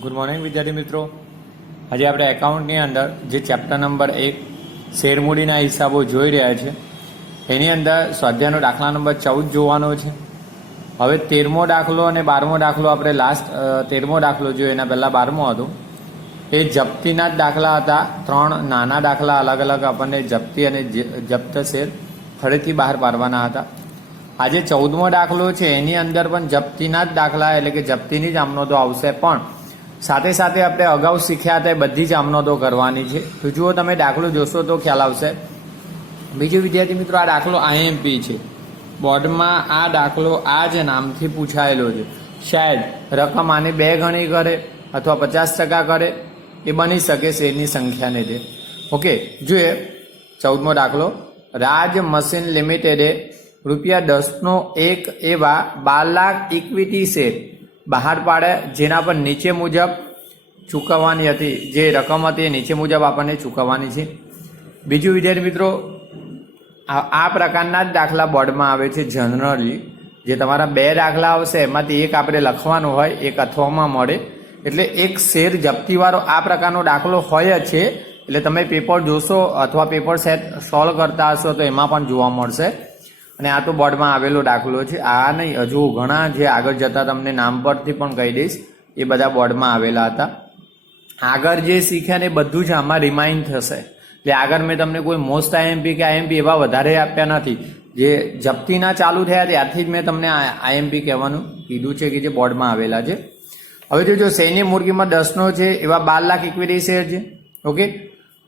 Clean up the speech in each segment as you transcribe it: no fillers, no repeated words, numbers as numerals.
Good morning વિદ્યાર્થી મિત્રો। આજે આપણે એકાઉન્ટની અંદર જે ચેપ્ટર નંબર 1 શેરમૂડીના હિસાબો જોઈ રહ્યા છે એની અંદર સ્વાધ્યાયનો દાખલા નંબર 14 જોવાનો છે। હવે 13મો દાખલો અને 12મો દાખલો આપણે લાસ્ટ 13મો દાખલો જોયો, એના પહેલાં 12મો હતો। એ જપ્તીના જ દાખલા હતા। 3 નાના દાખલા અલગ અલગ આપણને જપ્તી અને જપ્ત શેર ફરીથી બહાર પાડવાના હતા। આજે 14મો દાખલો છે, એની અંદર પણ જપ્તીના જ દાખલા એટલે કે જપ્તીની જ આમનોંધો આવશે, પણ સાથે સાથે આપણે અગાઉ શીખ્યા હતા એ બધી જ આમનોંધો કરવાની છે। તો જુઓ, તમે દાખલો જોશો તો ખ્યાલ આવશે। બીજું વિદ્યાર્થી મિત્રો, આ દાખલો આઈએમપી છે, બોર્ડમાં આ દાખલો આ જ નામથી પૂછાયેલો છે। શાયદ રકમ આને 2 ગણી કરે અથવા 50% કરે, એ બની શકે શેરની સંખ્યાને દે। ઓકે, જોઈએ 14મો દાખલો। રાજ મશીન લિમિટેડે ₹10નો એક એવા 12 લાખ ઇક્વિટી શેર બહાર પાડે જેના પર નીચે મુજબ ચૂકવવાની હતી, જે રકમ હતી એ નીચે મુજબ આપણને ચૂકવવાની છે। બીજું વિદ્યાર્થી મિત્રો, આ પ્રકારના જ દાખલા બોર્ડમાં આવે છે જનરલી। જે તમારા 2 દાખલા આવશે એમાંથી એક આપણે લખવાનું હોય, એક અથવામાં મળે, એટલે એક શેર જપ્તીવાળો આ પ્રકારનો દાખલો હોય જ છે। એટલે તમે પેપર જોશો અથવા પેપર સેટ સોલ્વ કરતા હશો તો એમાં પણ જોવા મળશે। અને આ તો બોર્ડમાં આવેલો દાખલો છે, આ નહીં, હજુ ઘણા જે આગળ જતાં તમને નામ પરથી પણ કહી દઈશ, એ બધા બોર્ડમાં આવેલા હતા। આગળ જે શીખ્યા ને બધું જ આમાં રિમાઇન્ડ થશે। એટલે આગળ મેં તમને કોઈ મોસ્ટ આઈએમપી કે આઈએમપી એવા વધારે આપ્યા નથી। જે જપ્તીના ચાલુ થયા ત્યારથી જ મેં તમને આઈએમપી કહેવાનું કીધું છે કે જે બોર્ડમાં આવેલા છે। હવે જો શેરની મૂળ કિંમત 10નો છે એવા 12 લાખ ઇક્વિટી શેર છે। ઓકે,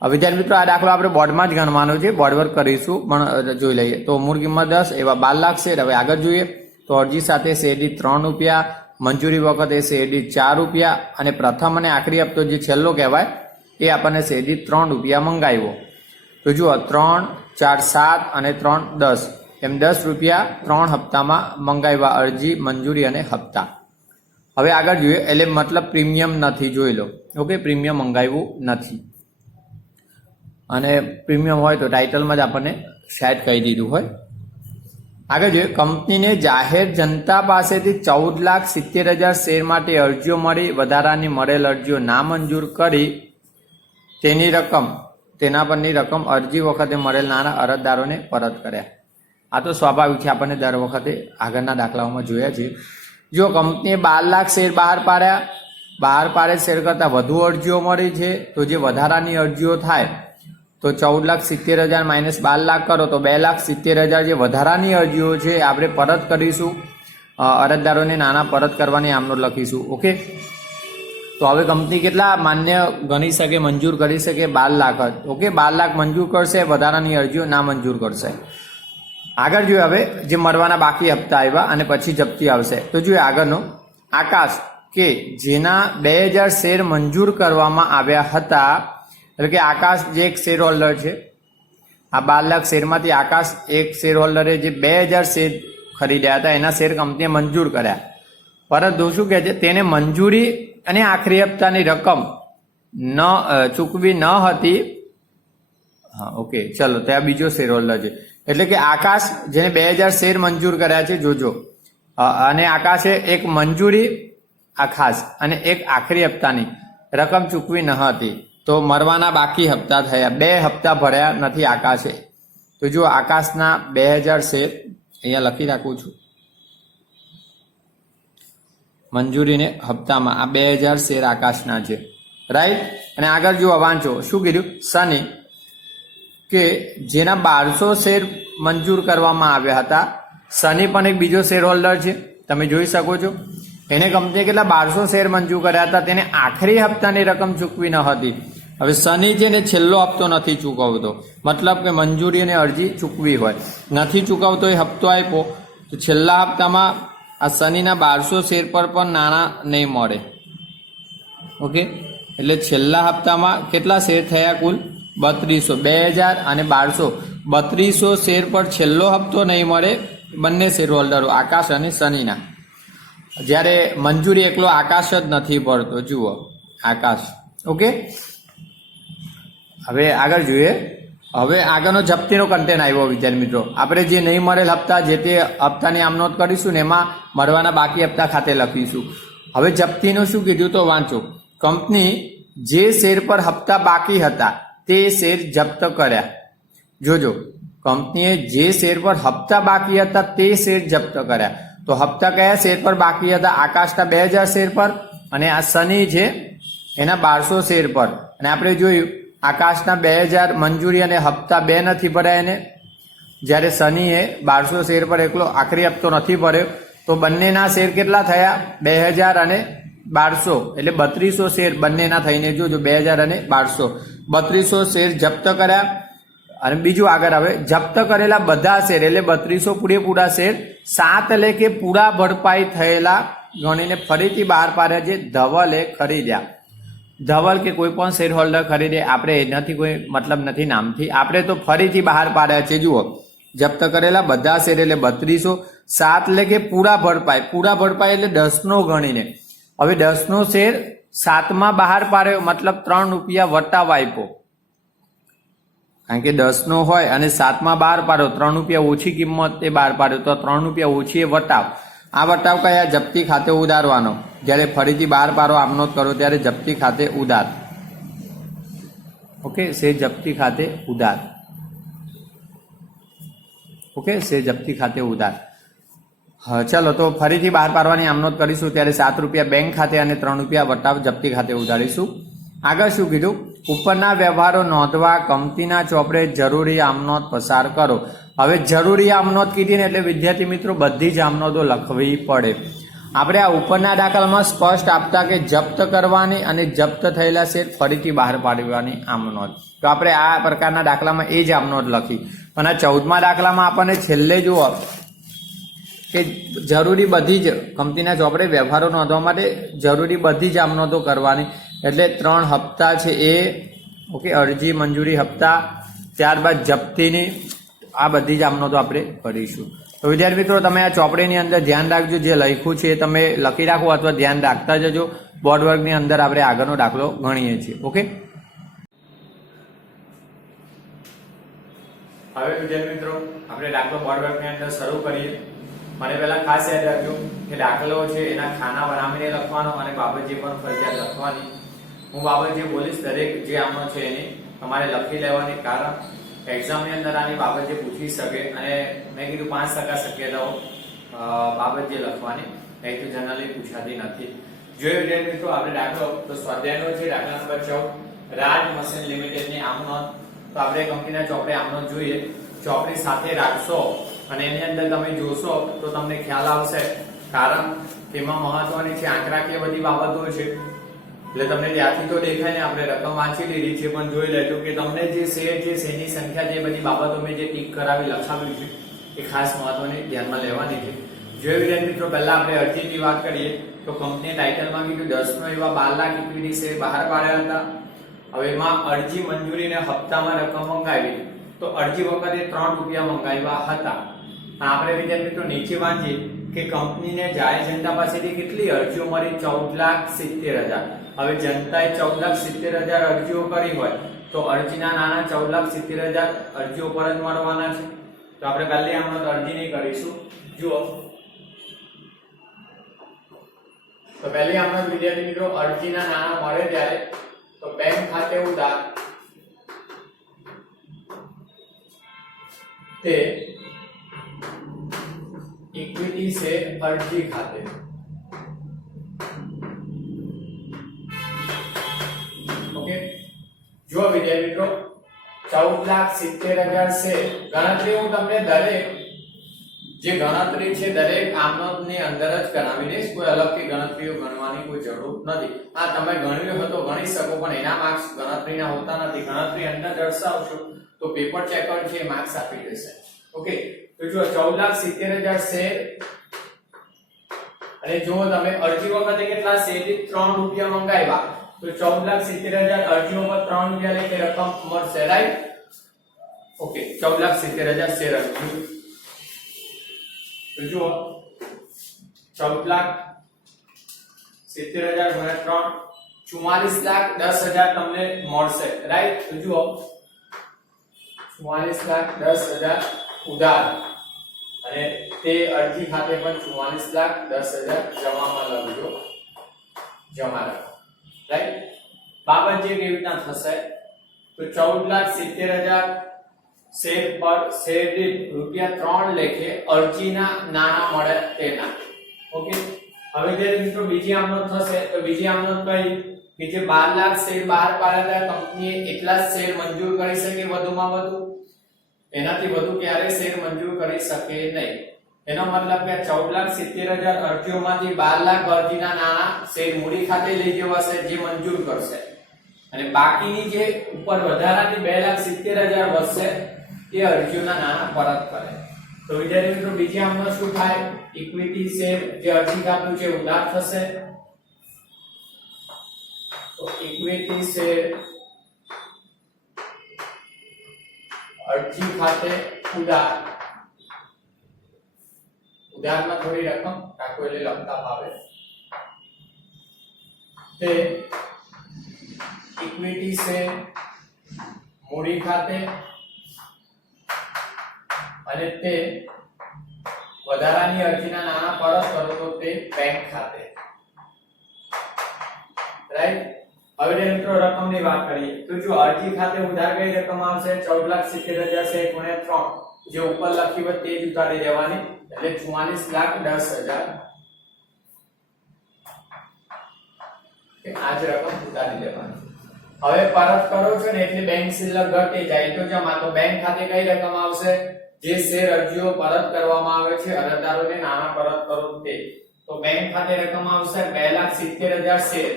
વિદ્યાર્થી મિત્રો, આ દાખલો આપણે બોર્ડમાં જ ગણવાનો છે, બોર્ડ વર્ક કરીશું, પણ જોઈ લઈએ। તો મૂળ કિંમત 10 એવા 12 લાખ શેર। હવે આગળ જોઈએ તો અરજી સાથે શેરદી ₹3, મંજૂરી વખતે શેરદી ₹4 અને પ્રથમ અને આખરી હપ્તો જે છેલ્લો કહેવાય એ આપણને શેરદી ₹3 મંગાવ્યો। તો જુઓ, 3, 4, 7 અને 3, 10 એમ ₹10 3 હપ્તામાં મંગાવ્યા, અરજી, મંજૂરી અને હપ્તા। હવે આગળ જોઈએ, એટલે મતલબ પ્રીમિયમ નથી, જોઈ લો। ઓકે, પ્રીમિયમ મંગાવ્યું નથી, અને પ્રીમિયમ હોય તો ટાઇટલમાં જ આપણને સેટ કહી દીધું હોય। આગળ જોઈએ, કંપનીને જાહેર જનતા પાસેથી 14,70,000 શેર માટે અરજીઓ મળી, વધારાની મળેલ અરજીઓ નામંજૂર કરી તેના પરની રકમ અરજી વખતે મળેલ નાના અરજદારોને પરત કર્યા। આ તો સ્વાભાવિક છે, આપણને દર વખતે આગળના દાખલાઓમાં જોયા છે। જો કંપનીએ 12 લાખ શેર બહાર પાડેલ શેર કરતાં વધુ અરજીઓ મળી છે, તો જે વધારાની અરજીઓ થાય તો 14,70,000 માઇનસ 12 લાખ કરો તો 2,70,000 જે વધારાની અરજીઓ છે આપણે પરત કરીશું, અરજદારોને નાના પરત કરવાની આમનોંધ લખીશું। ઓકે, તો હવે કંપની કેટલા માન્ય ગણી શકે, મંજૂર કરી શકે? 12 લાખ જ। ઓકે, 12 લાખ મંજૂર કરશે, વધારાની અરજીઓ ના મંજૂર કરશે। આગળ જોઈએ, હવે જે મળવાના બાકી હપ્તા આવ્યા અને પછી જપ્તી આવશે। તો જોઈએ આગળનો, આકાશ કે જેના 2000 શેર મંજૂર કરવામાં આવ્યા હતા, એટલે કે આકાશ જે એક શેર હોલ્ડર છે, આ 12 લાખ શેરમાંથી આકાશ એક શેર હોલ્ડરે જે 2000 શેર ખરીદ્યા હતા એના શેર કંપનીએ મંજૂર કર્યા, પરંતુ શું કહે છે, તેને મંજૂરી અને આખરી હપ્તાની રકમ ચૂકવી ન હતી। હા, ઓકે, ચલો, ત્યાં બીજો શેર હોલ્ડર છે, એટલે કે આકાશ જેને 2000 શેર મંજૂર કર્યા છે, જોજો, અને આકાશે એક મંજૂરી ખાસ અને એક આખરી હપ્તાની રકમ ચૂકવી ન હતી, તો મરવાના બાકી હપ્તા થયા। 2 હપ્તા ભર્યા નથી આકાશે। તો જો આકાશના 2000 શેર અહીંયા લખી રાખું છું, મંજૂરીને હપ્તામાં આ 2000 શેર આકાશના છે, રાઈટ। અને આગળ જો વાંચો, શું કીધું, સની કે જેના 1200 શેર મંજૂર કરવામાં આવ્યા હતા। સની પણ એક બીજો શેર હોલ્ડર છે, તમે જોઈ શકો છો, એને કંપનીએ કેટલા 1200 શેર મંજૂર કર્યા હતા, તેને આખરી હપ્તાની રકમ ચૂકવી ન હતી। હવે સની છે ને છેલ્લો હપ્તો નથી ચૂકવતો, મતલબ કે મંજૂરી અને અરજી ચૂકવી હોય, નથી ચૂકવતો એ હપ્તો આપ્યો, તો છેલ્લા હપ્તામાં આ સનીના 1200 શેર પર પણ નાણાં નહીં મળે। ઓકે, એટલે છેલ્લા હપ્તામાં કેટલા શેર થયા? કુલ 3200, 2000 અને 1200 શેર પર છેલ્લો હપ્તો નહીં મળે બંને શેર હોલ્ડરો આકાશ અને સનીના। જ્યારે મંજૂરી એકલો આકાશ જ નથી ભરતો, જુઓ આકાશ। ઓકે, હવે આગળ જોઈએ, હવે આગળનો જપ્તીનો કન્ટેન્ટ આવ્યો વિદ્યાર્થી મિત્રો। આપણે જે નહીં મળેલ હપ્તા જે તે હપ્તાની આમનોંધ કરીશું ને એમાં મળવાના બાકી હપ્તા ખાતે લખીશું। હવે જપ્તીનું શું કીધું તો વાંચો, કંપની જે શેર પર હપ્તા બાકી હતા તે શેર જપ્ત કર્યા. જોજો, કંપનીએ જે શેર પર હપ્તા બાકી હતા તે શેર જપ્ત કર્યા. તો હપ્તા કયા શેર પર બાકી હતા? આકાશના 2000 શેર પર અને આ સની છે એના 1200 શેર પર. અને આપણે જોયું આકાશના 2000 મંજૂરી અને હપ્તા 2 નથી ભરાયા એને, જ્યારે સનીએ 1200 શેર પર એકલો આખરી હપ્તો નથી ભર્યો. તો બંનેના શેર કેટલા થયા? 2000 અને 1200 એટલે 3200 શેર બંનેના થઈને જોજો 2000 અને 1200 3200 શેર જપ્ત કર્યા. અને બીજું આગળ આવે, જપ્ત કરેલા બધા શેર એટલે 3200 પૂરેપૂરા શેર 7 લેખે પૂરા ભરપાઈ થયેલા ગણીને ફરીથી બહાર પાડ્યા જે ધવલે ખરીદ્યા. ધવલ કે કોઈ પણ શેર હોલ્ડર ખરીદે, આપણે એનાથી કોઈ મતલબ નથી નામથી, આપણે તો ફરીથી બહાર પાડ્યા છે. જુઓ, જપ્ત કરેલા બધા શેર એટલે 3200, 7 લેખે પૂરા ભરપાઈ. પૂરા ભરપાઈ એટલે 10નો ગણીને. હવે 10નો શેર 7માં બહાર પાડ્યો મતલબ 3 રૂપિયા વટાવ આપ્યો, કારણ કે 10નો હોય અને 7માં બહાર પાડ્યો, 3 રૂપિયા ઓછી કિંમત એ બહાર પાડ્યો તો 3 રૂપિયા ઓછી એ વટાવ. આ વટાવ કયા? જપ્તી ખાતે ઉધારવાનો. જ્યારે ફરીથી બહાર પાડો આમ નોંધ કરો ત્યારે જપ્તી ખાતે ઉધાર. ઓકે, શેર જપ્તી ખાતે ઉધાર. ઓકે, શેર જપ્તી ખાતે ઉધાર. હા, ચલો તો ફરીથી બહાર પાડવાની આમ નોંધ કરીશું ત્યારે 7 રૂપિયા બેંક ખાતે અને 3 રૂપિયા વટાવ જપ્તી ખાતે ઉધારીશું. આગળ શું કીધું? ઉપરના વ્યવહારો નોંધવા કંપનીના ચોપડે જરૂરી આમનોંધ પસાર કરો. હવે જરૂરી આમનોંધ કીધી ને એટલે વિદ્યાર્થી મિત્રો બધી જ આમનોંધો લખવી પડે. આપણે આ ઉપરના દાખલામાં સ્પષ્ટ આપતા કે જપ્ત કરવાની અને જપ્ત થયેલા શેર ફરીથી બહાર પાડવાની આમનોંધ. તો આપણે આ પ્રકારના દાખલામાં એ જ આમનોંધ લખી. પણ આ 14મા દાખલામાં આપણને છેલ્લે જુઓ કે જરૂરી બધી જ કંપનીના ચોપડે વ્યવહારો નોંધવા માટે જરૂરી બધી જ આમનોંધો કરવાની. એટલે 3 હપ્તા છે એ, ઓકે, અરજી મંજૂરી હપ્તા, ત્યારબાદ જપ્તીની, આ બધી જ આમનોંધો આપણે કરીશું. તો વિદ્યાર્થી મિત્રો તમે આ ચોપડીની અંદર ધ્યાન રાખજો, જે લખ્યું છે એ તમે લખી રાખો અથવા ધ્યાન રાખતા જજો. બોર્ડ વર્કની અંદર આપણે આગળનો દાખલો ગણીએ છીએ. ઓકે, હવે વિદ્યાર્થી મિત્રો આપણે દાખલો બોર્ડ વર્કની અંદર શરૂ કરીએ. મને પહેલા ખાસ યાદ રાખજો કે દાખલો છે એના ખાના બનાવીને લખવાનો અને બાબત જે પણ ફરજિયાત લખવાની. હું બાબત જે બોલીશ દરેક જે આમનો છે એની તમારે લખી લેવાની, કારણ એક્ઝામની અંદર આની બાબત જે પૂછી શકે અને મેં કીધું 5% શક્યતાઓ બાબત જે લખવાની, એ તો જનરલી પૂછાતી નથી. જોઈએ વિદ્યાર્થી મિત્રો આપણે દાખલો તો સ્વાધ્યાયનો છે દાખલા નંબર 14, રાજ મશીન લિમિટેડની આમનોંધ. તો આપણે કંપનીના ચોપડે આમનોંધ જોઈએ. ચોપડી સાથે રાખશો અને એની અંદર તમે જોશો તો તમને ખ્યાલ આવશે, કારણ તેમાં મહત્વની છે આંકડાકીય બધી બાબતો છે. એટલે તમને ત્યાંથી તો દેખાય ને, આપણે રકમ વાંચી લીધી છે પણ જોઈ લેજો કે તમને જે શેર છે, શેરની સંખ્યા, જે બધી બાબતો મેં જે ટીક કરાવી લખાવ્યું છે એ ખાસ મહત્વની ધ્યાનમાં લેવાની છે. જો વિદ્યાર્થી મિત્રો પહેલા આપણે અરજીની વાત કરીએ તો કંપનીએ ટાઇટલમાં કીધું 10નો એવા 12 લાખ ઇક્વિટી શેર બહાર પાડ્યા હતા. હવે એમાં અરજી મંજૂરીને હપ્તામાં રકમ મંગાવી, તો અરજી વખતે 3 રૂપિયા મંગાવ્યા હતા. આપણે વિદ્યાર્થી મિત્રો નીચે વાંચીએ કે કંપનીને જાહેર જનતા પાસેથી કેટલી અરજીઓ મળી? 14,70,000. હવે જનતાએ 14,70,000 અરજીઓ કરી હોય તો અરજીના નાના 14,70,000 અરજીઓ પર જ મળવાના છે. તો આપણે પહેલી આમનોંધ અરજીની કરીશું. જુઓ, તો પહેલી આમનોંધ વિદ્યાર્થી મિત્રો અરજીના નાના મળે ત્યારે તો બેંક ખાતે ઉધાર તે ઇક્વિટી શેર અરજી ખાતે. ઓકે, જો વિદ્યાર્થી મિત્રો 14,70,000 શેર ગણતરી હું તમને દરેક જે ગણતરી છે દરેક આમનોંધની અંદર જ કરાવી દઈશ. કોઈ અલગથી ગણતરીઓ ગણવાની કોઈ જરૂર નથી. હા, તમે ગણ્યું હોય તો ગણી શકો પણ એના માર્ક્સ ગણતરીના હોતા નથી. ગણતરી અંદર દર્શાવશો તો પેપર ચેકર છે માર્ક્સ આપી દેશે. ઓકે, તો જો 14,70,000 શેર અને જો તમે અરજી વખતે કેટલા શેર 3 રૂપિયા મંગાવ્યા તો 14,70,000 અરજીઓ પર 3 રૂપિયા લેખે રકમ મળશે, રાઈટ? ઓકે, 14,70,000 શેર અરજી. તો જો 14,70,000 ગુણ્યા 3 44,10,000 તમને મળશે, રાઈટ? તો જુઓ 44,10,000 ઉધાર અને તે અરજી ખાતે પણ 44,10,000 જમામાં લખજો. જમા રકમ, રાઈટ। બાબત જે કેવી રીતના થશે તો 14,70,000 શેર પર શેર દીઠ ₹3 લેખે અરજીના નાણાં મળે તેના, ઓકે। હવે જ્યારે મિત્રો બીજી આમનોંધ થશે તો બીજી આમનોંધ કઈ કે જે 12 લાખ શેર બહાર પાડ્યા હતા કંપનીએ એટલા જ શેર મંજૂર કરી શકે વધુમાં વધુ, એનાથી વધુ ક્યારે શેર મંજૂર કરી શકે નહીં। એનો મતલબ કે 14,70,000 અરજીઓમાંથી 12 લાખ અરજીના નાણાં શેર મૂડી ખાતે લઈ જવાશે જે મંજૂર કરશે, અને બાકીની જે ઉપર વધારાની 2,70,000 વધશે એ અરજીઓના નાણાં પરત કરે। તો વિદ્યાર્થી મિત્રો બીજી આમનોંધ શું થાય, ઇક્વિટી શેર જે અરજી ખાતું છે ઉધાર થશે, તો ઇક્વિટી શેર અરજી ખાતે ઉધાર, ઉધારમાં થોડી રકમ કાકો એટલે લખતા ભાવે, તે ઇક્વિટી શેર મૂડી ખાતે અને તે વધારાની અરજીના નાણાં પરત કરો તો તે બેંક ખાતે, રાઈટ। હવે મિત્રો રકમની વાત કરીએ તો જો અરજી ખાતે ઉધાર કઈ રકમ આવશે 14,70,000 શેર ગુણ્યા 3, જે ઉપર લખી હોય તે જ ઉતારી દેવાની, એટલે 44,10,000 આ જ રકમ ઉતારી દેવાની। હવે પરત કરો છો ને એટલે બેંક શિલ્લક ઘટે જાય તો જમા, તો બેંક ખાતે કઈ રકમ આવશે, જે શેર અરજીઓ પરત કરવામાં આવે છે અરજદારોને નાણાં પરત કરો તે, તો બેંક ખાતે રકમ આવશે 2,70,000 શેર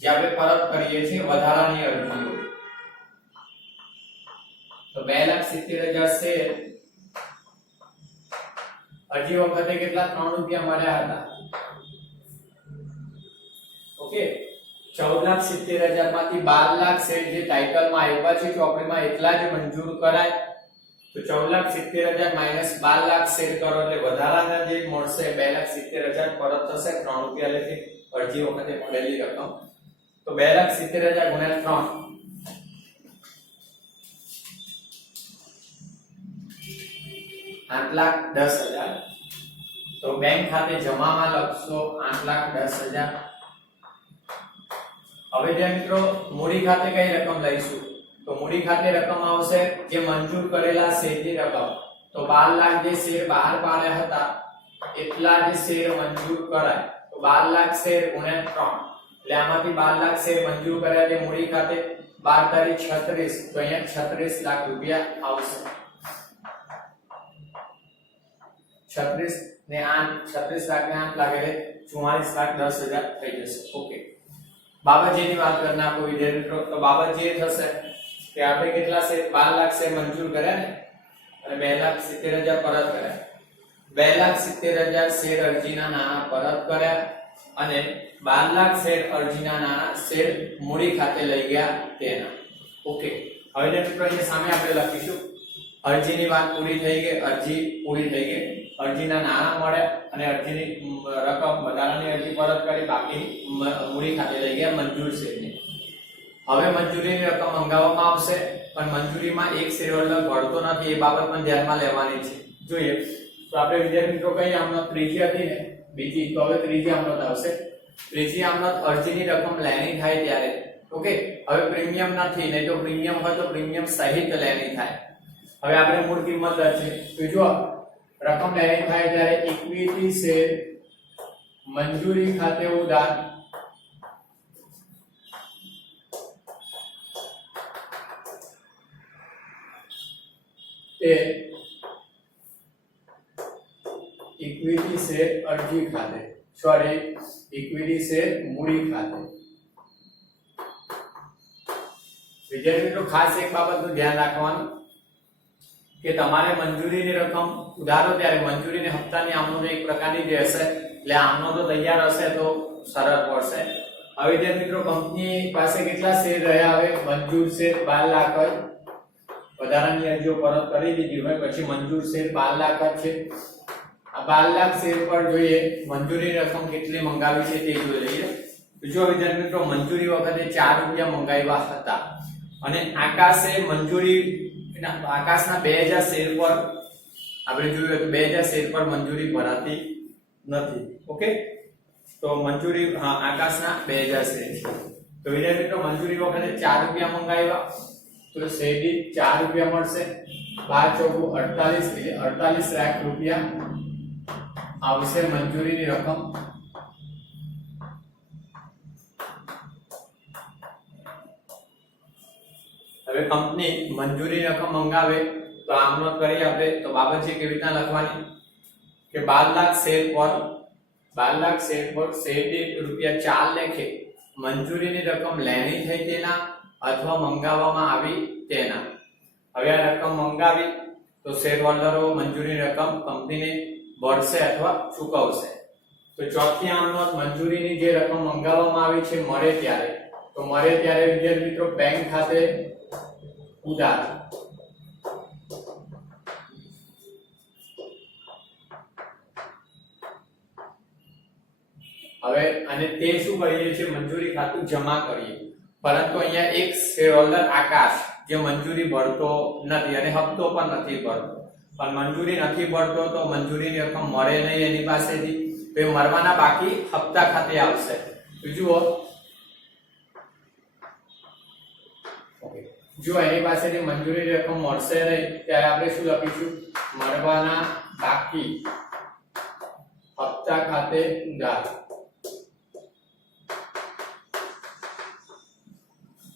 જે આપણે પરત કરીએ છીએ વધારાની અરજીઓ, તો 2,70,000 શેર અરજી વખતે કેટલા ₹3 મળ્યા હતા, ઓકે। 14,70,000 માંથી 12 લાખ શેર જે ટાઇટલમાં આવ્યા છે ચોપડીમાં એટલા જ મંજૂર કરાય, તો 14,70,000 માઈનસ 12 લાખ શેર કરો એટલે વધારાના જે મળશે 2,70,000 પરત થશે ₹3 લેખે અરજી વખતે મળેલી રકમ, તો 2,70,000 ગુણ્યા 3 8,10,000, તો બેંક ખાતે જમામાં લખશો 8,10,000। હવે જે મિત્રો મૂડી ખાતે કઈ રકમ લઈશું, તો મૂડી ખાતે રકમ આવશે જે મંજૂર કરેલા શેરની રકમ, તો 12 લાખ જે શેર બહાર પાડ્યા હતા એટલા જ શેર મંજૂર કરાય, તો 12 લાખ શેર ગુણ્યા 3, એટલે આમાંથી 12 લાખ શેર મંજૂર કર્યા જે મૂડી ખાતે 12 * 36, તો અહીંયા 36 લાખ રૂપિયા આવશે, 36 ને 8, 36 લાખ ને 8 લાખ એટલે 44,10,000 થઈ જશે, ઓકે। બાબત જેની વાત કરना આપો વિદ્યાર્થી મિત્રો, તો બાબત જે થશે કે આપણે કેટલા શેર 12 લાખ શેર મંજૂર કર્યા ને અને 2,70,000 પરત કર્યા, 2,70,000 શેર અરજીના નાણાં પરત કર્યા અને 12 લાખ શેર અરજીના નાણાં શેર મૂડી ખાતે લઈ ગયા તેના, ઓકે। હવે મિત્રો અહીંયા સામે આપણે લખીશું અરજીની વાત પૂરી થઈ ગઈ, અરજી પૂરી થઈ ગઈ, અરજીના નાણાં મળ્યા અને અરજીની રકમ વધારાની અરજી પરત કરી, બાકી મૂડી ખાતે લઈ ગયા મંજૂર શેરને। હવે મંજૂરીની રકમ મંગાવવામાં આવશે પણ મંજૂરીમાં એક શેર હોલ્ડર ભરતો નથી, એ બાબત પણ ધ્યાનમાં લેવાની છે। જોઈએ તો આપણે વિદ્યાર્થી મિત્રો કઈ આમનોંધ ત્રીજી હતી ને બીજી, તો હવે ત્રીજી આમનોંધ આવશે। ત્રીજી આમનોંધ અરજીની રકમ લેણી થાય ત્યારે, ઓકે। હવે પ્રીમિયમ નથી, નહીં તો પ્રીમિયમ હોય તો પ્રીમિયમ સહિત લેણી થાય। હવે આપણે મૂળ કિંમત લખીએ તો જો રકમ લેણી થાય ત્યારે ઇક્વિટી શેર મંજૂરી ખાતે ઉધાર તે ઇક્વિટી શેર અરજી ખાતે, સોરી ઇક્વિટી શેર મૂડી ખાતે। વિદ્યાર્થી મિત્રો ખાસ એક બાબતનું ધ્યાન રાખવાનું કે તમારે મંજૂરીની રકમ ઉધારો ત્યારે મંજૂરીને હપ્તાની આમનોંધ એક પ્રકારની જે હશે, એટલે આમનોંધો તૈયાર હશે તો સરળ પડશે। હવે વિદ્યાર્થી મિત્રો કંપની પાસે કેટલા શેર રહ્યા, હવે મંજૂર શેર 12 લાખ હોય, વધારાની અરજીઓ પરત કરી દીધી હોય, પછી મંજૂર શેર 12 લાખ જ છે। આ 12 લાખ શેર પર જોઈએ મંજૂરી રકમ કેટલી મંગાવી છે તે જોઈ લઈએ। તો જો વિદ્યાર્થી મિત્રો મંજૂરી વખતે ₹4 મંગાવ્યા હતા અને આકાશે મંજૂરી આકાશના 2000 શેર પર આપણે જોયું કે 2000 શેર પર મંજૂરી ભરાતી નથી, ઓકે। તો મંજૂરી આકાશના 2000 શેર છે. તો વિદ્યાર્થી મિત્રો મંજૂરી વખતે 4 રૂપિયા મંગાવ્યા તો શેર દીઠ 4 રૂપિયા મળશે. 5 ચોકુ 48 એટલે 48 લાખ રૂપિયા આવશે મંજૂરીની રકમ. હવે કંપની મંજૂરી રકમ મંગાવે તો આમ નોંધ કરી આપણે તો બાબત છે કેવી રીતના લખવાની કે 12 લાખ શેર પર શેર દીઠ રૂપિયા 4 લેખે મંજૂરીની રકમ લેણી થઈ તેના અથવા મંગાવવામાં આવી તેના. હવે આ રકમ મંગાવી તો શેર હોલ્ડરો મંજૂરીની રકમ કંપનીને ભરશે અથવા ચૂકવશે. તો ચોથી આમ નોંધ મંજૂરીની જે રકમ મંગાવવામાં આવી છે મળે ત્યારે વિદ્યાર્થી મિત્રો બેંક ખાતે ઉધાર. હવે અને તે શું કરીએ છીએ મંજૂરી ખાતું જમા કરીએ. પરંતુ અહીંયા એક શેર હોલ્ડર આકાશ જે મંજૂરી ભરતો નથી અને હપ્તો પણ નથી ભરતો, પણ મંજૂરી નથી ભરતો તો મંજૂરીની રકમ મળે નહીં એની પાસેથી, તો એ મરવાના બાકી હપ્તા ખાતે આવશે. તો જો એની પાસેથી મંજૂરીની રકમ મળશે નહીં ત્યારે આપણે શું લખીશું મરવાના બાકી હપ્તા ખાતે ઉધાર.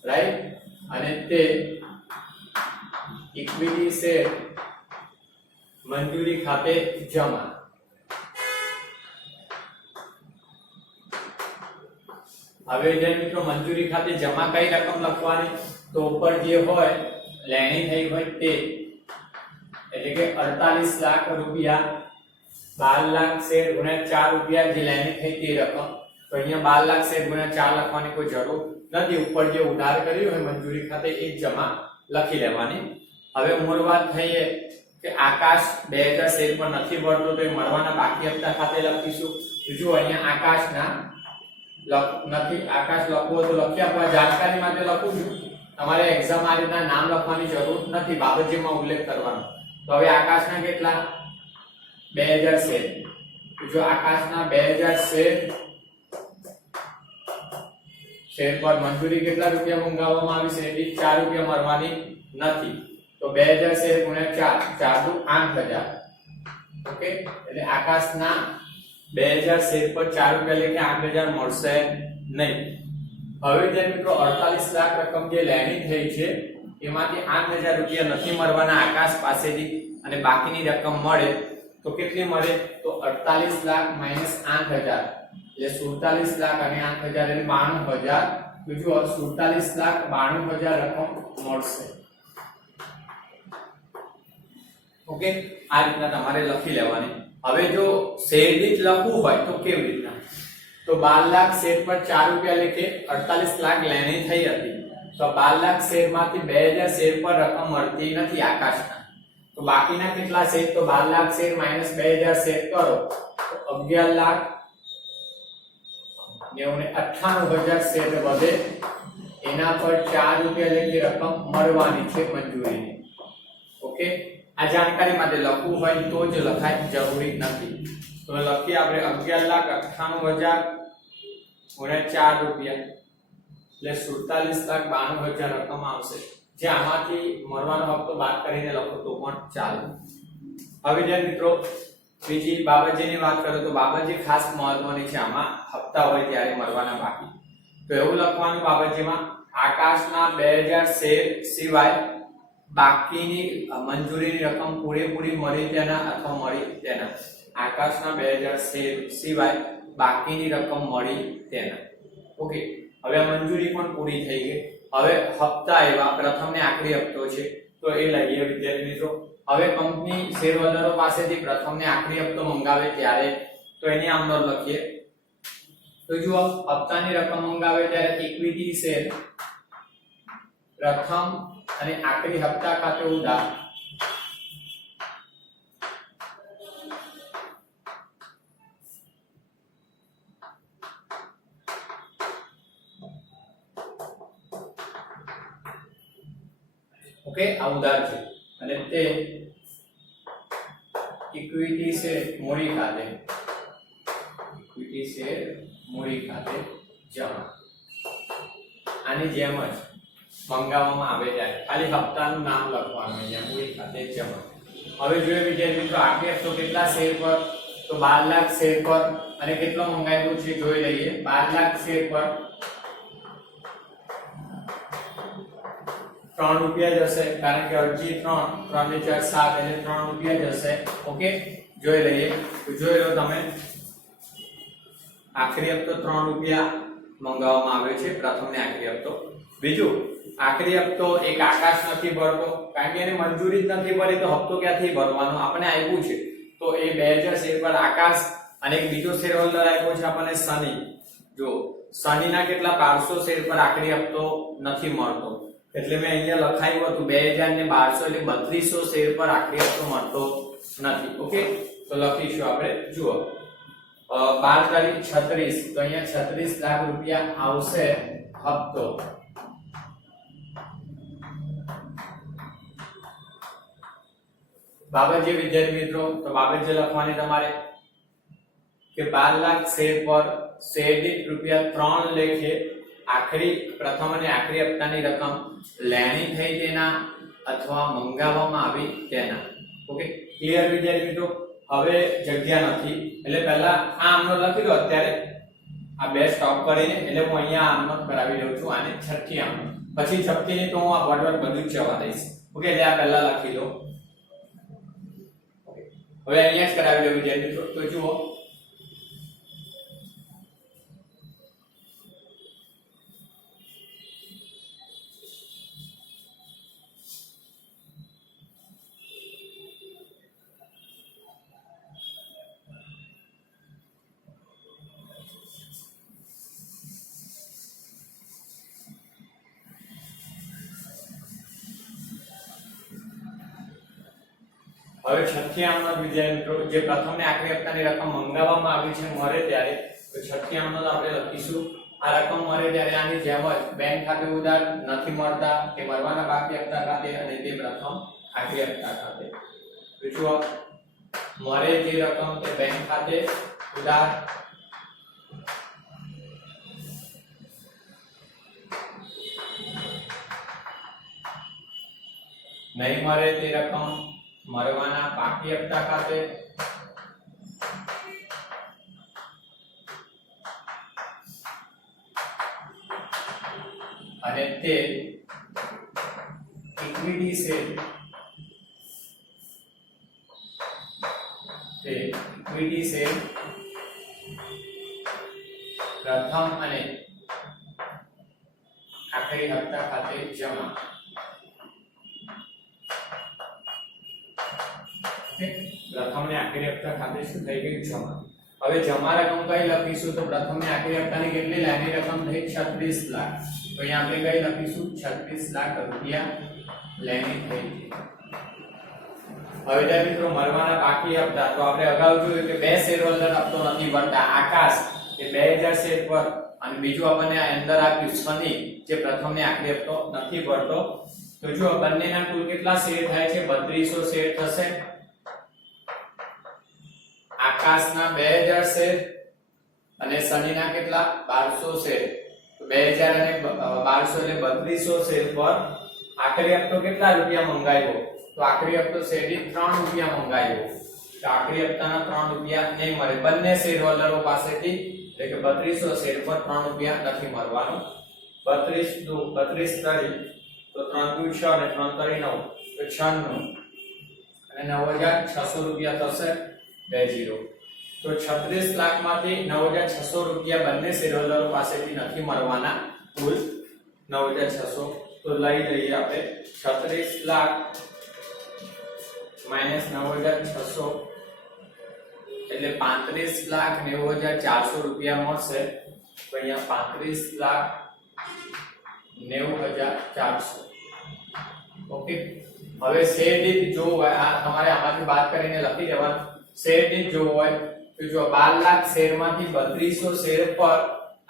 રાઈટ. અને તે ઇક્વિટી શેર મંજૂરી ખાતે જમા. હવે જે મિત્રો મંજૂરી ખાતે જમા કઈ રકમ લખવાની તો ઉપર જે હોય લેણી થઈ હોય તે એટલે કે 48 લાખ રૂપિયા 12 લાખ શેર ગુણ્યા 4 રૂપિયા જે લેણી થઈ તે રકમ. તો અહીંયા 12 લાખ શેર ગુણ્યા 4 લખવાની કોઈ જરૂર નથી. ઉપર જે ઉધાર કર્યું હોય મંજૂરી ખાતે એ જમા લખી લેવાની. હવે મૂળ વાત થઈએ કે આકાશ 2000 શેર પર નથી ભરતો તો એ મળવાના બાકી હપ્તા ખાતે લખીશું. જો અહીંયા આકાશના નથી આકાશ લખવો તો લખી આપવા જાણકારી માટે લખું છું. તમારે એક્ઝામ આ રીતના નામ લખવાની જરૂર નથી, બાબતજીમાં ઉલ્લેખ કરવાનો. તો હવે આકાશના કેટલા 2000 શેર. જો આકાશના 2000 શેર પર મંજૂરી કેટલા રૂપિયા મંગાવવામાં આવી છે એટલે 4 રૂપિયા મળવાની નથી. તો 2000 શેર ગુણ્યા 4 4 દુ 8000. ઓકે, એટલે આકાશના 2000 શેર પર 4 રૂપિયા લેખે 8000 મળશે નહીં. હવે જે મિત્રો 48 લાખ રકમ જે લેણી થઈ છે એમાંથી 8000 રૂપિયા નથી મળવાના આકાશ પાસેથી અને બાકીની રકમ મળે તો કેટલી મળે તો 48 લાખ માઈનસ 8000 એટલે 47 લાખ અને 8000 એટલે 92000. બીજું 47 લાખ 92000 રકમ મળશે. ઓકે, આ રીતના તમારે લખી લેવાની. હવે જો શેર દીઠ લખવું હોય તો કેવી રીતના તો 12 લાખ શેર પર 4 રૂપિયા લેખે 48 લાખ લેણી થઈ હતી. તો 12 લાખ શેરમાંથી 2000 શેર પર રકમ મળતી નથી આકાશના. તો બાકીના કેટલા શેર તો 12 લાખ શેર માઈનસ 2000 શેર કરો તો 11 લાખ 98000 શેર વધે. એના પર 4 રૂપિયા લેખે રકમ મળવાની છે મંજૂરીની. ઓકે, આ જાણકારી માટે લખવું હોય તો જ લખાય, જરૂરી નથી. તો લખીએ આપણે 11,98,000 ગુણ્યા 4 રૂપિયા એટલે 47,92,000 રકમ આવશે. જે આમાંથી મળવાનો હપ્તો બાદ કરીને લખો તો પણ ચાલે. હવે જે મિત્રો બીજી બાબતજીની વાત કરું તો બાબતજી ખાસ મહત્વની છે. આમાં હપ્તા હોય ત્યારે મળવાના બાકી. તો એવું લખવાનું બાબતજીમાં આકાશના 2000 શેર સિવાય બાકીની મંજૂરીની રકમ પૂરેપૂરી મળી તેના અથવા મળી તેના. આકાશના 2000 શેર સિવાય બાકીની રકમ મળી તેના. ઓકે, હવે મંજૂરી પણ પૂરી થઈ ગઈ. હવે હપ્તા એવા પ્રથમ ને આખરી હપ્તો છે તો એ લઈએ વિદ્યાર્થી મિત્રો. હવે કંપની શેર હોલ્ડરો પાસેથી પ્રથમ ને આખરી હપ્તો મંગાવે ત્યારે તો એની આમ નોંધ લખીએ. તો જુઓ હપ્તાની રકમ મંગાવે ત્યારે ઇક્વિટી શેર પ્રથમ અને આખરી હપ્તા ખાતે ઉધાર. ઓકે, આ ઉધાર છે અને તે ઇક્વિટી શેર મૂડી ખાતે ઇક્વિટી શેર મૂડી ખાતે જમા. આની જેમ જ મંગાવવામાં આવે ત્યારે ખાલી હપ્તાનું નામ લખવાનું અહીંયા મૂડી ખાતે જમા. હવે જોઈએ વિદ્યાર્થી મિત્રો આખી હપ્તો કેટલા શેર પર, તો 12 લાખ શેર પર, અને કેટલો મંગાવ્યો છે જોઈ લઈએ. 12 લાખ શેર પર 3 રૂપિયા જશે, કારણ કે અરજી 3 3 ને 4 7 એટલે 3 રૂપિયા જશે. ઓકે, જોઈ લઈએ. તો જોઈ લો તમે, આખરી હપ્તો 3 રૂપિયા મંગાવવામાં આવે છે, પ્રથમ ને આખરી હપ્તો. બીજું, આખરી હપ્તો એક આકાશ નથી ભરતો, કારણ કે એને મંજૂરી જ નથી ભરી, તો હપ્તો ક્યાંથી ભરવાનો, આપણે આપ્યું છે. તો એ 2000 શેર પર આકાશ, અને એક બીજો શેર હોલ્ડર આપ્યો છે આપણને શનિ. જો શનિના કેટલા 1200 શેર પર આખરી હપ્તો નથી મળતો, એટલે મેં અહીંયા લખાયું હતું 2000 ને 1200 એટલે 3200 શેર પર આખરી હપ્તો મળતો નથી. ઓકે, તો લખીશું આપણે. જુઓ 12 તારીખ 36, તો અહીંયા 36 લાખ રૂપિયા આવશે હપ્તો. બાબત જે વિદ્યાર્થી મિત્રો, તો બાબત જે લખવાની તમારે કે 12 લાખ શેર પર શેર દીઠ રૂપિયા 3 લેખે આખરી પ્રથમ અને આખરી હપ્તાની રકમ લેણી થઈ તેના અથવા મંગાવવામાં આવી તેના. ઓકે, ક્લિયર વિદ્યાર્થી મિત્રો? હવે જગ્યા નથી એટલે પહેલા આ આમનો લખી દો અત્યારે, આ બે સ્ટોપ કરીને, એટલે હું અહીંયા આમનો કરાવી દઉં છું, આને છઠ્ઠી આમનો. પછી છઠ્ઠીની તો હું આ વર્ડ બધું જ જવા દઈશ. ઓકે, એટલે આ પહેલા લખી દો. હવે અહીંયા જ કરાવી દો વિદ્યાર્થી મિત્રો. તો જુઓ, હવે છઠ્ઠી આમનો વિદ્યાર્થી મિત્રો, જે પ્રથમ ને આખરી હપ્તાની રકમ મંગાવવામાં આવી છે મળે ત્યારે, તો છઠ્ઠી આમનો આપણે લખીશું આ રકમ મળે ત્યારે આની જેમ જ બેંક ખાતે ઉધાર નથી મળતા કે મળવાના બાકી હપ્તા ખાતે, અને તે પ્રથમ આખરી હપ્તા ખાતે. તો જુઓ, મળે જે રકમ તે બેંક ખાતે ઉધાર, નહીં મળે તે રકમ મળવાના બાકી હપ્તા ખાતે, અને તે ઇક્વિટી શેર, પ્રથમ અને આખરી હપ્તા ખાતે જમા. પ્રથમ ને આખરી હપ્તા ખાતે શું થઈ ગયું? જમા. હવે જમા રકમ કઈ લખીશું? તો પ્રથમ ને આખરી હપ્તાની કેટલી લેણી રકમ થઈ? 36 લાખ. તો અહીંયા આપણે કઈ લખીશું? 36 લાખ રૂપિયા લેણી થઈ. હવે ત્યાં મિત્રો મળવાના બાકી હપ્તા, તો આપણે અગાઉ જોયું કે બે શેર હોલ્ડર હપ્તો નથી ભરતા, આકાશ એ 2000 શેર પર, અને બીજું આપણને અંદર આપ્યું શનિ, જે પ્રથમ ને આખરી હપ્તો નથી ભરતો. તો જો બંનેના કુલ કેટલા શેર થાય છે? 3200 શેર થશે. આકાશના 2000 શેર અને શનિના કેટલા? 1200 શેર. તો 2000 અને 1200 એટલે 3200 શેર પર આખરી હપ્તો કેટલા રૂપિયા મંગાવ્યો? તો આખરી હપ્તો શેર દીઠ 3 રૂપિયા મંગાવ્યો. તો આખરી હપ્તાના 3 રૂપિયા નહીં મળે બંને શેર હોલ્ડરો પાસેથી, એટલે કે 3200 શેર પર 3 રૂપિયા નથી મળવાનું. 32 દુ 32 તારીખ, તો 3 દુ 6 અને 3 તારીખ 9, તો 96 અને 9600 રૂપિયા થશે. 20. તો 36 લાખ માંથી 9600 રૂપિયા બંને શેર હોલ્ડરો પાસેથી નથી મળવાના, કુલ 9600. તો લઈ લઈએ આપણે 36 લાખ માઈનસ 9600 એટલે 35,90,400 રૂપિયા મળશે. તો અહીંયા 35,90,400. ઓકે, હવે શેર દીઠ જો હોય, આ તમારે આમાંથી બાદ કરીને લખી દેવાનું. શેર દીઠ જો હોય તો જો 12 લાખ શેરમાંથી 3200 શેર પર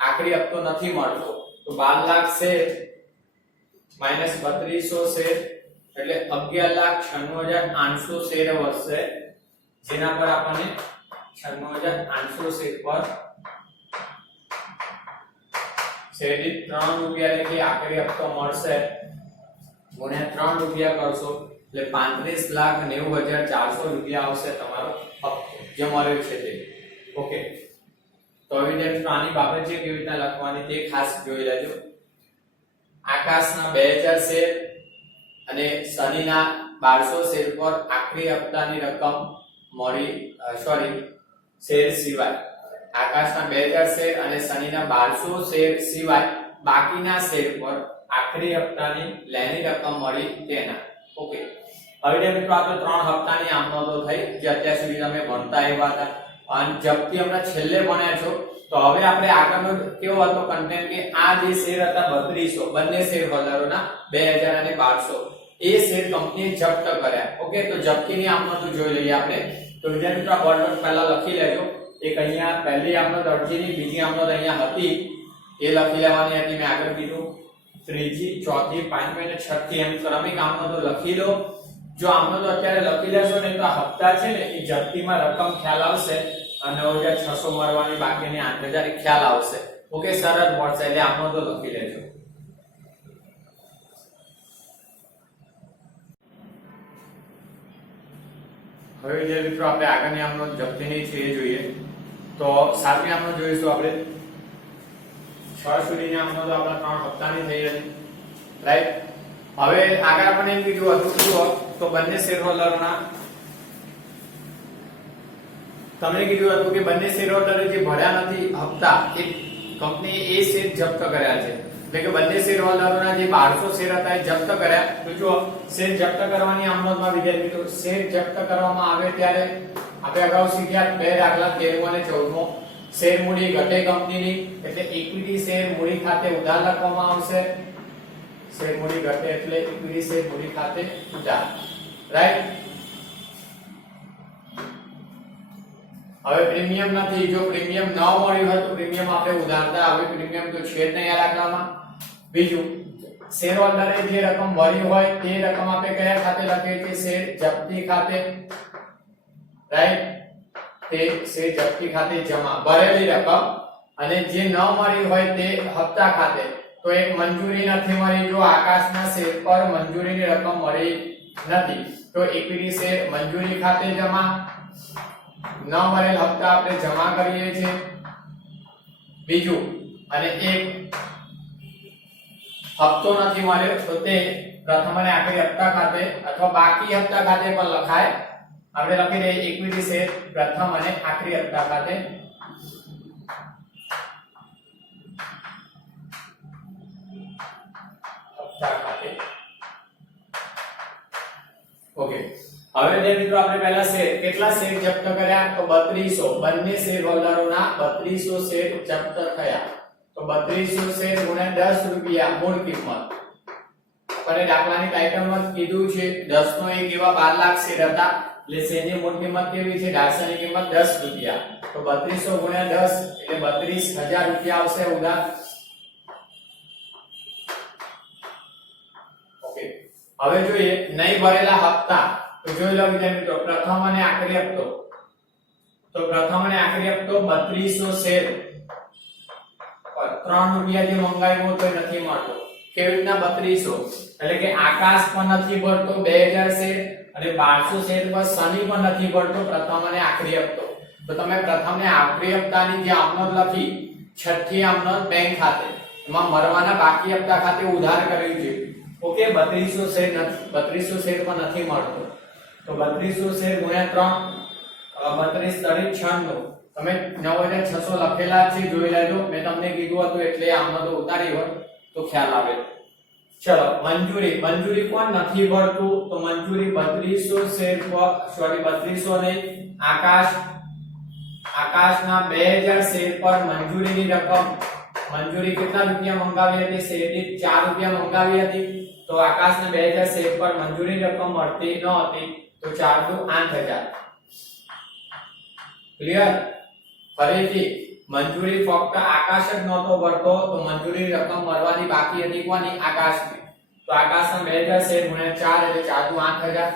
આખરી હપ્તો નથી મળતો, તો 12 લાખ શેર માઈનસ 3200 શેર એટલે 11,96,800 શેર વધશે, જેના પર આપણને 96,800 શેર પર શેર દીઠ 3 રૂપિયા એટલે કે આખરી હપ્તો મળશે ગુણ્યા 3 રૂપિયા કરશો એટલે 35,90,400 રૂપિયા આવશે તમારો હપ્તો જે મળ્યો છે તે. ઓકે, તો વિદ્યાર્થીઓ આની બાબત છે કેવી રીતના લખવાની તે ખાસ જોઈ લેજો. આકાશના 2000 શેર અને શનિના 1200 શેર પર આખરી હપ્તાની રકમ મળી શેર સિવાય આકાશના 2000 શેર અને શનિના 1200 શેર સિવાય બાકીના શેર પર આખરી હપ્તાની લેણી રકમ મળી તેના. ઓકે, હવે મિત્રો આપણે 3 હપ્તાની આમ નોંધો થઈ જે અત્યાર સુધી તમે ભણતા આવ્યા હતા અને જપ્તી હમણાં છેલ્લે ભણ્યા છો. તો હવે આપણે આગળનો કેવો હતો કન્ટેન્ટ કે આ જે શેર હતા 3200 બંને શેર હોલ્ડરોના 2000 અને 1200 એ શેર કંપનીએ જપ્ત કર્યા. ઓકે, તો જપ્તીની આમ નોંધો જોઈ લઈએ આપણે. તો વિદ્યાર્થી મિત્રો આ બોર્ડ પહેલા લખી લેજો. એક અહીંયા પહેલી આમ નોંધ અરજીની, બીજી આમ નોંધ અહીંયા હતી એ લખી લેવાની હતી મેં આગળ કીધું. ત્રીજી, ચોથી, પાંચમી અને છઠ્ઠી એમ ક્રમિક આમ નોંધો લખી લો. જો આમ નોંધો અત્યારે લખી લેશો ને તો આ હપ્તા છે ને એ જપ્તીમાં રકમ ખ્યાલ આવશે અને 9600 મળવાની બાકીની 8000 ખ્યાલ આવશે. ઓકે, સરળ પડશે એટલે આમ નોંધો લખી લેજો. હવે જે મિત્રો આપણે આગળની આમ નોંધ જપ્તીની છે એ જોઈએ. તો સાતમી આમ નોંધ જોઈશું આપણે. 6 સુધીની આમ નોંધ આપણા 3 હપ્તાની થઈ હતી, રાઈટ. હવે આગળ આપણે એમ કીધું હતું તો બંને શેર હોલ્ડરોના તમને કીધું હતું કે બંને શેર હોલ્ડરે જે ભર્યા નથી હપ્તા એ કંપનીએ એ શેર જપ્ત કર્યા છે. એટલે કે બંને શેર હોલ્ડરોના જે 1200 શેર હતા એ જપ્ત કર્યા. તો જો શેર જપ્ત કરવાની આમ નોંધમાં વિદ્યાર્થી મિત્રો શેર જપ્ત કરવામાં આવે ત્યારે આપણે અગાઉ શીખ્યા બે દાખલા 13મો અને 14મો. શેર મૂડી ઘટે કંપનીની એટલે ઇક્વિટી શેર મૂડી ખાતે ઉધાર લખવામાં આવશે. શેર મૂડી ઘટે એટલે ઇક્વિટી શેર મૂડી ખાતે ઉધાર, રાઈટ. હવે પ્રીમિયમ નથી, જો પ્રીમિયમ ન મળ્યું હોય તો પ્રીમિયમ આપણે ઉધારતા, હવે પ્રીમિયમ તો છે જ નહીં આ દાખલામાં. બીજું, શેર હોલ્ડરે જે રકમ ભરી હોય તે રકમ આપણે કયા ખાતે લખીએ છીએ? શેર જપ્તી ખાતે, રાઈટ. તે શેર જપ્તી ખાતે જમા ભરેલી રકમ. અને જે ન મળી હોય તે હપ્તા ખાતે. તો એક મંજૂરી નથી મળી, જો આકાશના શેર પર મંજૂરીની રકમ મળી નથી તો ઇક્વિટી શેર મંજૂરી ખાતે જમા. ન મળેલ હપ્તા આપણે જમા કરીએ છીએ. બીજું, અને એક હપ્તો નથી મળ્યો તો તે પ્રથમ અને આખરી હપ્તા ખાતે અથવા બાકી હપ્તા ખાતે પણ લખાય. આપણે લખી દઈએ ઇક્વિટી શેર પ્રથમ અને આખરી હપ્તા ખાતે. ઓકે, હવે જે મિત્રો આપણે પહેલા શેર કેટલા શેર જપ્ત કર્યા? તો 3200. બંને શેર હોલ્ડરોના 3200 શેર જપ્ત થયા. તો 3200 શેર ગુણ્યા 10 રૂપિયા મૂળ કિંમત. આપણે દાખલાની ટાઇટલમાં કીધું છે 10 નો 1 એવા 12 લાખ શેર હતા એટલે શેરની મૂળ કિંમત કેવી છે? 10 ની કિંમત 10 રૂપિયા. તો 3200 ગુણ્યા 10 એટલે 32000 રૂપિયા આવશે ઉધાર. ઓકે, હવે જોઈએ નહીં ભરેલા હપ્તા. તો જોઈ લો મિત્રો પ્રથમ અને આખરી હપ્તો. તો પ્રથમ અને આખરી હપ્તો 3200 શેર 3 રૂપિયા જે મંગાવ્યો તો નથી મળતો. કેવી રીતના 3200? એટલે કે આકાશ પણ નથી ભરતો 2000 શેર અને 1200 શેર પર શનિ પણ નથી ભરતો પ્રથમ અને આખરી હપ્તો. તો તમે પ્રથમ અને આખરી હપ્તાની જે આમનોંધ લખી, છઠ્ઠી આમનોંધ બેંક ખાતે, એમાં મરવાના બાકી હપ્તા ખાતે ઉધાર કર્યું છે. ઓકે, 3200 શેર નથી, 3200 શેર પણ નથી મળતો. તો 3200 શેર ગુણ્યા 3 32 96. તમે 9600 લખેલા છે જોઈ લેજો. મેં તમને કીધું હતું એટલે આમાં તો ઉતારી હોય તો ખ્યાલ આવે. ચલો, મંજૂરી કોણ નથી ભરતું? તો મંજૂરી 3200 શેર પર 3200 ને આકાશના 2000 શેર પર મંજૂરીની રકમ. મંજૂરી કેટલા રૂપિયા મંગાવી હતી? શેર દીઠ 4 રૂપિયા મંગાવી હતી. તો આકાશના 2000 શેર પર મંજૂરી રકમ મળતી ન હતી તો 4 × 8000. ક્લિયર? ફરીથી મંજૂરી ફક્ત આકાશ જ નહોતો ભરતો તો મંજૂરી રકમ મળવાની બાકી હતી કોની? આકાશની. તો આકાશના 2000 શેર ગુણ્યા 4 એટલે 4 × 8000.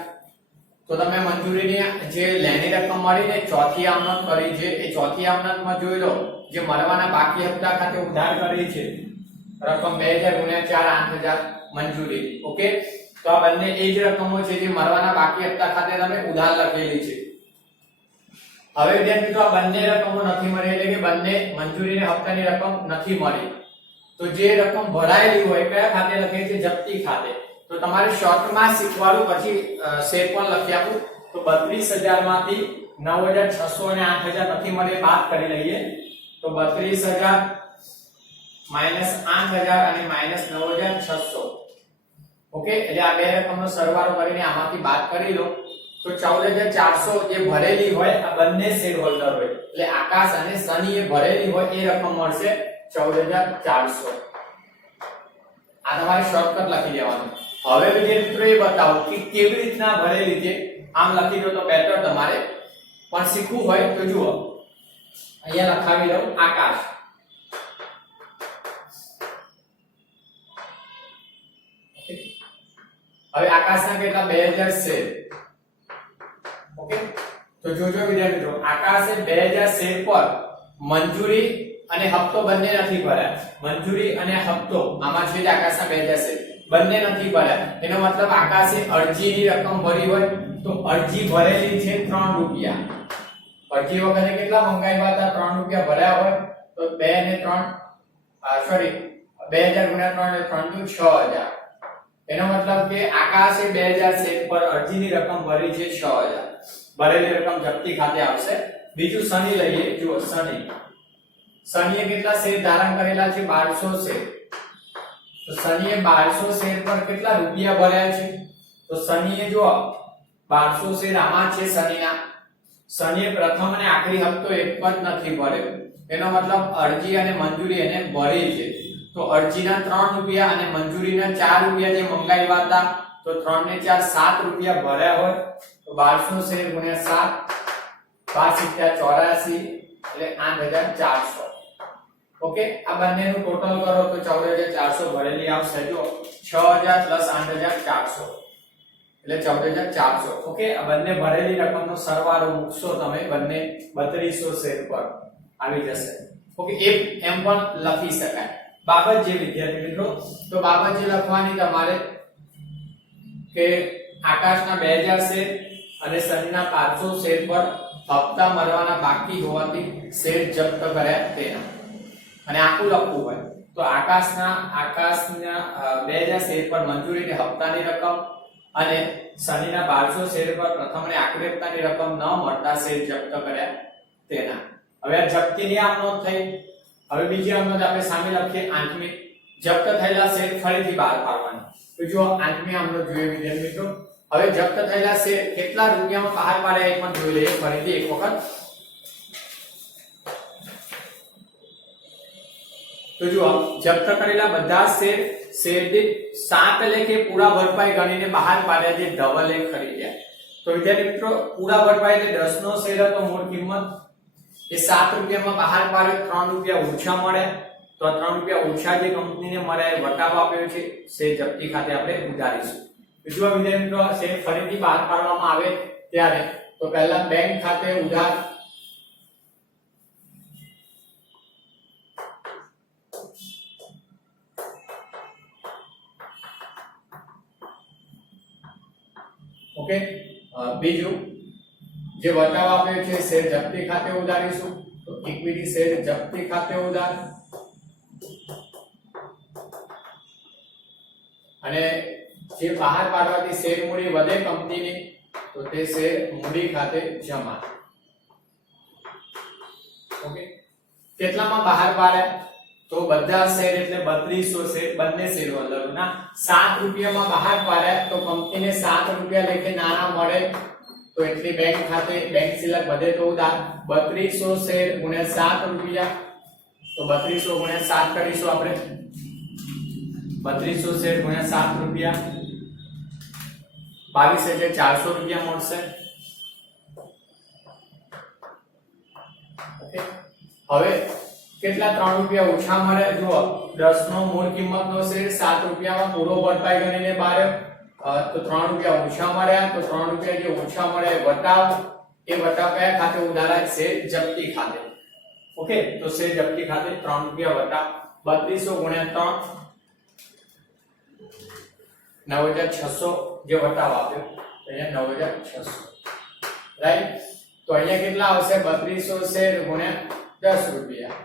તો તમે મંજૂરીની જે લેણી રકમ મળી ને ચોથી આમનોંધ કરી છે એ ચોથી આમનોંધમાં જોઈ લો જે મળવાના બાકી હપ્તા ખાતે ઉધાર કરી છે રકમ 2000 ગુણ્યા 4 8000 મંજૂરી. ઓકે, તો આ બંને એ જ રકમો છે જે મરવાના બાકી હપ્તા ખાતે તમે ઉધાર લખેલી છે. હવે વિદ્યાર્થી મિત્રો આ બંને રકમો નથી મળી એટલે કે બંને મંજૂરી અને હપ્તાની રકમ નથી મળી, તો જે રકમ ભરાયેલી હોય કયા ખાતે લખે છે? જપ્તી ખાતે. તો તમારે શોર્ટમાં શીખવાડું પછી શેર પણ લખી આપું. તો 32000 માંથી 9600 અને 8000 નથી મળે બાદ કરી લઈએ. તો 32000 માઈનસ 8000 અને માઈનસ 9600. ઓકે, એટલે આ બે રકમનો સરવાળો કરીને આમાંથી બાદ કરી લો તો 14400 જે ભરેલી હોય આ બંને શેર હોલ્ડર હોય એટલે આકાશ અને સની એ ભરેલી હોય એ રકમ મળશે 14400. આ તમારે શોર્ટકટ લખી દેવાનું. હવે વિદ્યાર્થી મિત્રો એ બતાવો કે કેવી રીતના ભરેલી છે. આમ લખી દો તો બેટર, તમારે પણ શીખવું હોય તો જુઓ અહીંયા લખાવી દઉં આકાશ. હવે આકાશના કેટલા? 2000 શેર. ઓકે, તો જોજો વિદ્યાર્થી મિત્રો આકાશે 2000 શેર પર મંજૂરી અને હપ્તો બંને નથી ભર્યા. મંજૂરી અને હપ્તો આમાં છે જ આકાશના 2000 શેર બંને નથી ભર્યા. એનો મતલબ આકાશે અરજીની રકમ ભરી હોય તો અરજી ભરેલી છે 3 રૂપિયા. અરજી વખતે કેટલા મંગાવ્યા હતા? 3 રૂપિયા ભર્યા હોય તો 2 અને 3 સોરી 2000 ગુણ્યા 3 એટલે 3 × 6000. એનો મતલબ કે આકાશે 2000 શેર પર અરજીની રકમ ભરી છે 6000. ભરેલી રકમ જપ્તી ખાતે આવશે. બીજું સની લઈએ. જુઓ સની, સનીએ કેટલા શેર ધારણ કરેલા છે? 1200 શેર. તો સનીએ 1200 શેર પર કેટલા રૂપિયા ભર્યા છે? તો સનીએ જો 1200 શેર આમાં છે સનીના. સનીએ પ્રથમ અને આખરી હપ્તો એક જ નથી ભર્યો. એનો મતલબ અરજી અને મંજૂરી એને ભરી છે. તો અરજીના 3 રૂપિયા અને મંજૂરીના 4 રૂપિયા જે મંગાવ્યા હતા તો 3 ને 4 7 રૂપિયા ભર્યા હોય તો 1200 શેર ગુણ્યા 7 5 × 84 એટલે 8400. ઓકે, આ બંનેનું ટોટલ કરો તો 14400 ભરેલી આવશે. જો 6000 + 8400 એટલે 14400. ઓકે, આ બંને ભરેલી રકમનો સરવાળો મૂકશો તમે બંને 3200 શેર પર આવી જશે. ઓકે, એમ પણ લખી શકાય. બાબત જે વિદ્યાર્થી મિત્રો, તો બાબત જે લખવાની તમારે કે આકાશના 2000 શેર અને સનીના 500 શેર પર હપ્તા મરવાના બાકી હોવાથી શેર જપ્ત કર્યા તેના. અને આખું લખવું હોય તો આકાશના 2000 શેર પર મંજૂરી અને હપ્તાની રકમ અને સનીના 1200 શેર પર પ્રથમ અને આખરી હપ્તાની રકમ ન મળતા શેર જપ્ત કર્યા તેના. હવે આ જપ્તીની આમ નોંધ થઈ. હવે બીજી આમનોંધ આપણે સામે લખીએ. આઠમી, જપ્ત થયેલા શેર ફરીથી બહાર પાડવાની. તો જો આઠમી આમનોંધ જોઈએ વિદ્યાર્થી મિત્રો. હવે જપ્ત થયેલા શેર કેટલા રૂપિયામાં બહાર પાડ્યા એ પણ જોઈ લઈએ ફરીથી એક વખત. તો જો જપ્ત કરેલા બધા શેર દીઠ 7 લેખે પૂરા ભરપાઈ ગણીને બહાર પાડ્યા જે ધવલે ખરીદ્યા. તો વિદ્યાર્થી મિત્રો પૂરા ભરપાઈ એટલે 10 નો શેર હતો મૂળ કિંમત એ 7 રૂપિયામાં બહાર પાડ્યો, 3 રૂપિયા ઓછા મળ્યા. તો આ 3 રૂપિયા ઓછા જે કંપનીને મળ્યા એ વટાવ આપ્યો છે શેર જપ્તી ખાતે આપણે ઉધારીશું. બીજું વિદ્યાર્થી મિત્રો શેર ફરીથી બહાર પાડવામાં આવે ત્યારે તો પહેલા બેંક ખાતે ઉધાર, ઓકે, બીજું જે વટાવ આપ્યો છે શેર જપ્તી ખાતે ઉધારીશું. તો ઇક્વિટી શેર જપ્તી ખાતે ઉધાર અને જે બહાર પાડવાથી શેર મૂડી વધે કંપનીની તો તે શેર મૂડી ખાતે જમા. ઓકે, કેટલામાં બહાર પાડ્યા? તો બધા શેર એટલે 3200 શેર બંને શેર હોલ્ડરોના 7 રૂપિયામાં બહાર પાડ્યા તો કંપનીને 7 રૂપિયા લેખે નાણાં મળે તો એટલી બેંક ખાતે બેંક સિલક વધે તો ઉધાર. 3200 શેર ગુણ્યા 7 રૂપિયા તો 3200 ગુણ્યા 7 કરીશું આપણે. 3200 શેર ગુણ્યા 7 રૂપિયા 22400 રૂપિયા મળશે. ઓકે, હવે કેટલા 3 રૂપિયા ઓછા મળે? જુઓ 10 નો મૂળ કિંમતનો શેર 7 રૂપિયામાં પૂરો ભરપાઈ ગણીને બાર્યો તો 3 રૂપિયા ઓછા મળ્યા. તો 3 રૂપિયા જે ઓછા મળે વટાવ, એ વટાવ કયા ખાતે ઉધારાય? શેર જપ્તી ખાતે. ઓકે, તો શેર જપ્તી ખાતે 3 રૂપિયા વટાવ 3200 ગુણ્યા 3 9600 જે વટાવ આપ્યો અહીંયા 9600 રાઈટ તો અહીંયા કેટલા આવશે 3200 શેર ગુણ્યા 10 રૂપિયા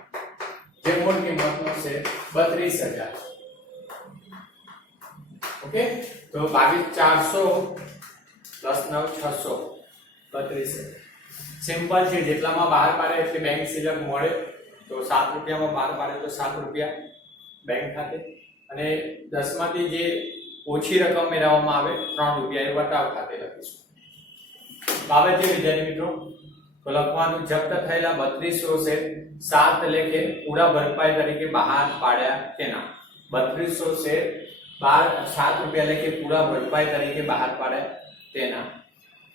જે મૂળ કિંમતનો છે 32000 ઓકે તો 22400 પ્લસ 9600 32000 સિમ્પલ છે જેટલામાં બહાર પાડે એટલે બેંક સિલક મળે તો 7 રૂપિયામાં બહાર પાડે તો 7 રૂપિયા બેંક ખાતે અને 10 માંથી જે ઓછી રકમ મેળવવામાં આવે 3 રૂપિયા એ વટાવ ખાતે લખીશું બાબત છે વિદ્યાર્થી મિત્રો તો લખવાનું જપ્ત થયેલા 3200 શેર 7 લેખે પૂરા ભરપાઈ તરીકે બહાર પાડ્યા તેના 3200 શેર 7 રૂપિયા લેખે પૂરા ભરપાઈ તરીકે બહાર પાડ્યા તેના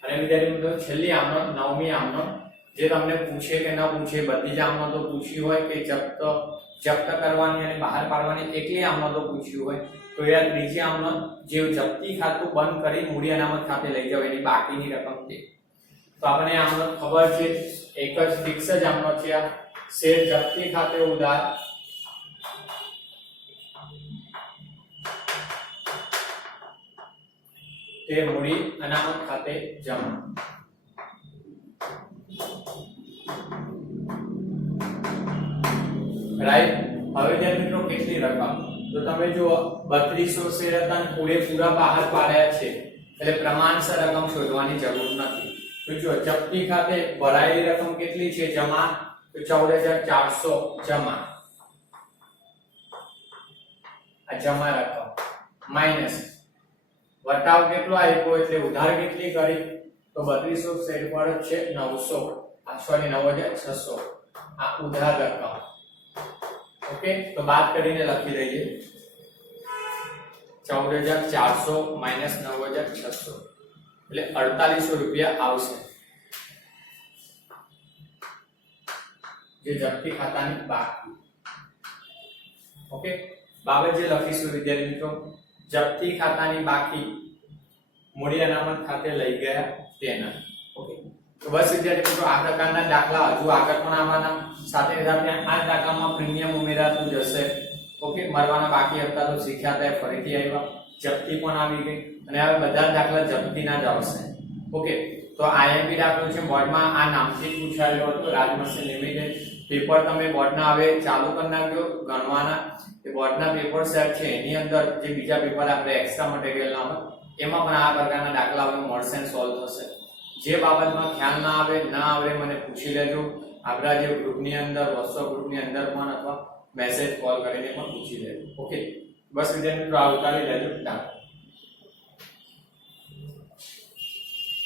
અને વિદ્યાર્થી મિત્રો છેલ્લી આમનો નવમી આમનો જે તમને પૂછે કે ન પૂછે બધી જ આમનો તો પૂછ્યું હોય કે જપ્ત કરવાની અને બહાર પાડવાની એકલી આમનો તો પૂછ્યું હોય તો એ ત્રીજી આમનો જે જપ્તી ખાતું બંધ કરી મૂડી અનામત ખાતે લઈ જાવ એની બાકીની રકમ છે તો આપણે આમનો ખબર છે એક જ ફિક્સ જ આમનો છે આ શેર જપ્તી ખાતે ઉધાર તે મૂડી અનામત ખાતે જમા રાઈટ હવે જે મિત્રો કેટલી રકમ તો તમે જો 3200 શેર હતા અને પૂરેપૂરા બહાર પાડ્યા છે એટલે પ્રમાણસર રકમ શોધવાની જરૂર નથી તો જો જપ્તી ખાતે ભરાયેલી રકમ કેટલી છે જમા તો 14400 જમા આ જમા રકમ માઈનસ વટાવ કેટલો આપ્યો એટલે ઉધાર કેટલી કરી તો 3200 શેર પર છે 9600 આ ઉધાર રકમ ઓકે તો બાદ કરીને લખી દઈએ 14400 માઈનસ 9600 એટલે 4800 રૂપિયા આવશે જે જપ્તી ખાતાની બાકી ઓકે બાબત જે લખીશું વિદ્યાર્થી મિત્રો જપ્તી ખાતાની બાકી મૂડી અનામત ખાતે લઈ ગયા તેના ઓકે તો બસ વિદ્યાર્થી મિત્રો આ પ્રકારના દાખલા હજુ આગળ પણ આવવાના સાથે સાથે આ દાખલામાં પ્રીમિયમ ઉમેરાતું જશે ઓકે મરવાના બાકી હતા તો શીખ્યા હતા ફરીથી આવ્યા જપ્તી પણ આવી ગઈ અને હવે બધા દાખલા જપ્તીના જ આવશે ઓકે તો આઈએમપી દાખલો છે બોર્ડમાં આ નામથી પૂછાયેલો હતો રાજમર્સી લિમિટેડ પેપર તમે બોર્ડના હવે ચાલુ કરી નાખ્યો ગણવાના એ બોર્ડના પેપર સેટ છે એની અંદર જે બીજા પેપર આપણે એક્સ્ટ્રા મટીરીયલના હોય એમાં પણ આ પ્રકારના દાખલા હવે મળશે અને સોલ્વ થશે જે બાબતમાં ખ્યાલ ના આવે મને પૂછી લેજો આપણા જે ગ્રુપની અંદર WhatsApp ગ્રુપની અંદર પણ અથવા મેસેજ કોલ કરીને પણ પૂછી લેજો ઓકે બસ વિદ્યાર્થી મિત્રો આ ઉતારી લેજો દાખલા